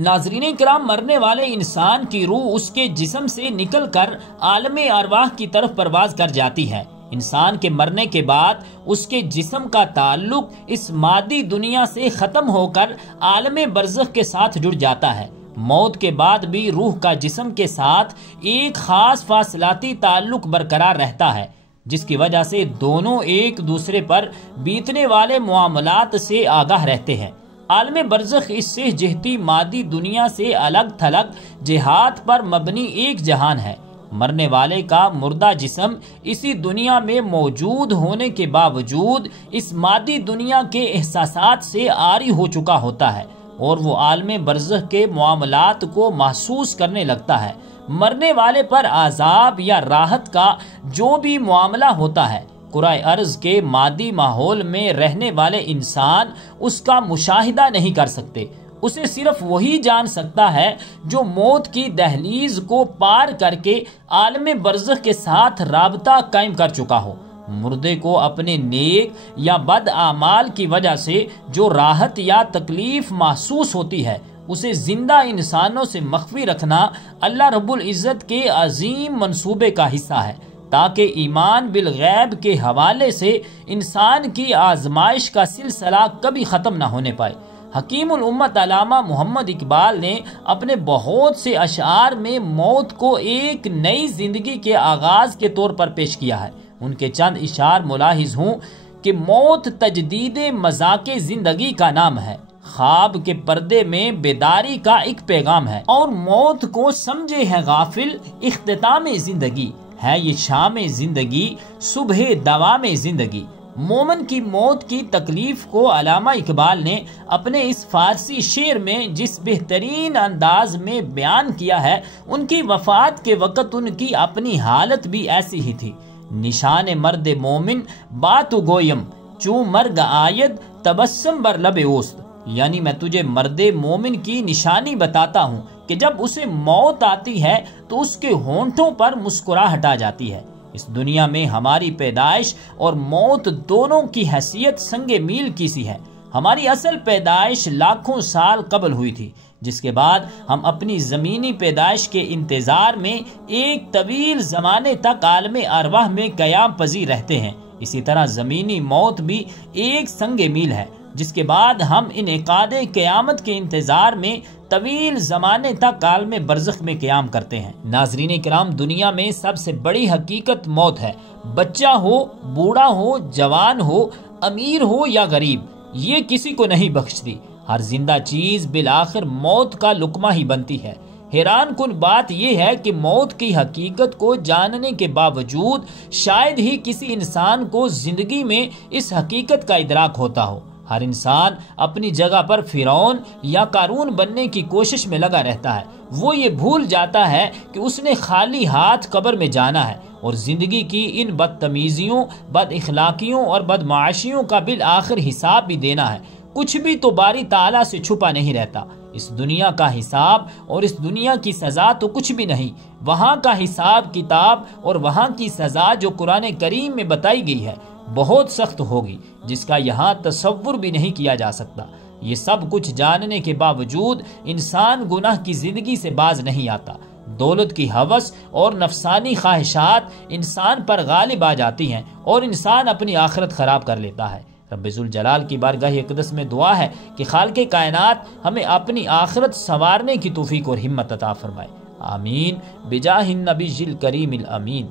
ناظرین کرام، مرنے والے انسان کی روح اس کے جسم سے نکل کر عالم ارواح کی طرف پرواز کر جاتی ہے۔ انسان کے مرنے کے بعد اس کے جسم کا تعلق اس مادی دنیا سے ختم ہو کر عالم برزخ کے ساتھ جڑ جاتا ہے۔ موت کے بعد بھی روح کا جسم کے ساتھ ایک خاص فاصلاتی تعلق برقرار رہتا ہے، جس کی وجہ سے دونوں ایک دوسرے پر بیتنے والے معاملات سے آگاہ رہتے ہیں۔ عالم برزخ اس سے جہتی مادی دنیا سے الگ تھلگ جہات پر مبنی ایک جہان ہے۔ مرنے والے کا مردہ جسم اسی دنیا میں موجود ہونے کے باوجود اس مادی دنیا کے احساسات سے عاری ہو چکا ہوتا ہے اور وہ عالم برزخ کے معاملات کو محسوس کرنے لگتا ہے۔ مرنے والے پر عذاب یا راحت کا جو بھی معاملہ ہوتا ہے، کرۂ ارض کے مادی ماحول میں رہنے والے انسان اس کا مشاہدہ نہیں کر سکتے۔ اسے صرف وہی جان سکتا ہے جو موت کی دہلیز کو پار کر کے عالم برزخ کے ساتھ رابطہ قائم کر چکا ہو۔ مردے کو اپنے نیک یا بد اعمال کی وجہ سے جو راحت یا تکلیف محسوس ہوتی ہے، اسے زندہ انسانوں سے مخفی رکھنا اللہ رب العزت کے عظیم منصوبے کا حصہ ہے، تاکہ ایمان بالغیب کے حوالے سے انسان کی آزمائش کا سلسلہ کبھی ختم نہ ہونے پائے۔ حکیم الامت علامہ محمد اقبال نے اپنے بہت سے اشعار میں موت کو ایک نئی زندگی کے آغاز کے طور پر پیش کیا ہے۔ ان کے چند اشعار ملاحظ ہوں کہ موت تجدید مذاق زندگی کا نام ہے، خواب کے پردے میں بیداری کا ایک پیغام ہے، اور موت کو سمجھے ہے غافل اختتام زندگی ہے یہ شام زندگی صبح دوام زندگی۔ مومن کی موت کی تکلیف کو علامہ اقبال نے اپنے اس فارسی شعر میں جس بہترین انداز میں بیان کیا ہے، ان کی وفات کے وقت ان کی اپنی حالت بھی ایسی ہی تھی۔ نشان مرد مومن بات گویم چوں مرگ آید تبسم بر لب اوست، یعنی میں تجھے مرد مومن کی نشانی بتاتا ہوں کہ جب اسے موت آتی ہے تو اس کے ہونٹوں پر مسکراہٹ آ جاتی ہے۔ اس دنیا میں ہماری پیدائش اور موت دونوں کی حیثیت سنگ میل کی سی ہے۔ ہماری اصل پیدائش لاکھوں سال قبل ہوئی تھی، جس کے بعد ہم اپنی زمینی پیدائش کے انتظار میں ایک طویل زمانے تک عالم ارواح میں قیام پذیر رہتے ہیں۔ اسی طرح زمینی موت بھی ایک سنگ میل ہے، جس کے بعد ہم انعقاد قیامت کے انتظار میں طویل زمانے تک عالم برزخ میں قیام کرتے ہیں۔ ناظرین کرام، دنیا میں سب سے بڑی حقیقت موت ہے۔ بچہ ہو، بوڑھا ہو، جوان ہو، امیر ہو یا غریب، یہ کسی کو نہیں بخشتی۔ ہر زندہ چیز بالآخر موت کا لقمہ ہی بنتی ہے۔ حیران کن بات یہ ہے کہ موت کی حقیقت کو جاننے کے باوجود شاید ہی کسی انسان کو زندگی میں اس حقیقت کا ادراک ہوتا ہو۔ ہر انسان اپنی جگہ پر فرعون یا قارون بننے کی کوشش میں لگا رہتا ہے۔ وہ یہ بھول جاتا ہے کہ اس نے خالی ہاتھ قبر میں جانا ہے اور زندگی کی ان بدتمیزیوں، بد اخلاقیوں اور بدمعاشیوں کا بالآخر حساب بھی دینا ہے۔ کچھ بھی تو باری تعالیٰ سے چھپا نہیں رہتا۔ اس دنیا کا حساب اور اس دنیا کی سزا تو کچھ بھی نہیں۔ وہاں کا حساب کتاب اور وہاں کی سزا جو قرآن کریم میں بتائی گئی ہے بہت سخت ہوگی، جس کا یہاں تصور بھی نہیں کیا جا سکتا۔ یہ سب کچھ جاننے کے باوجود انسان گناہ کی زندگی سے باز نہیں آتا۔ دولت کی ہوس اور نفسانی خواہشات انسان پر غالب آ جاتی ہیں اور انسان اپنی آخرت خراب کر لیتا ہے۔ رب ذوالجلال کی بارگاہ اقدس میں دعا ہے کہ خالق کائنات ہمیں اپنی آخرت سنوارنے کی توفیق اور ہمت عطا فرمائے۔ آمین بجاہ النبی الکریم الامین۔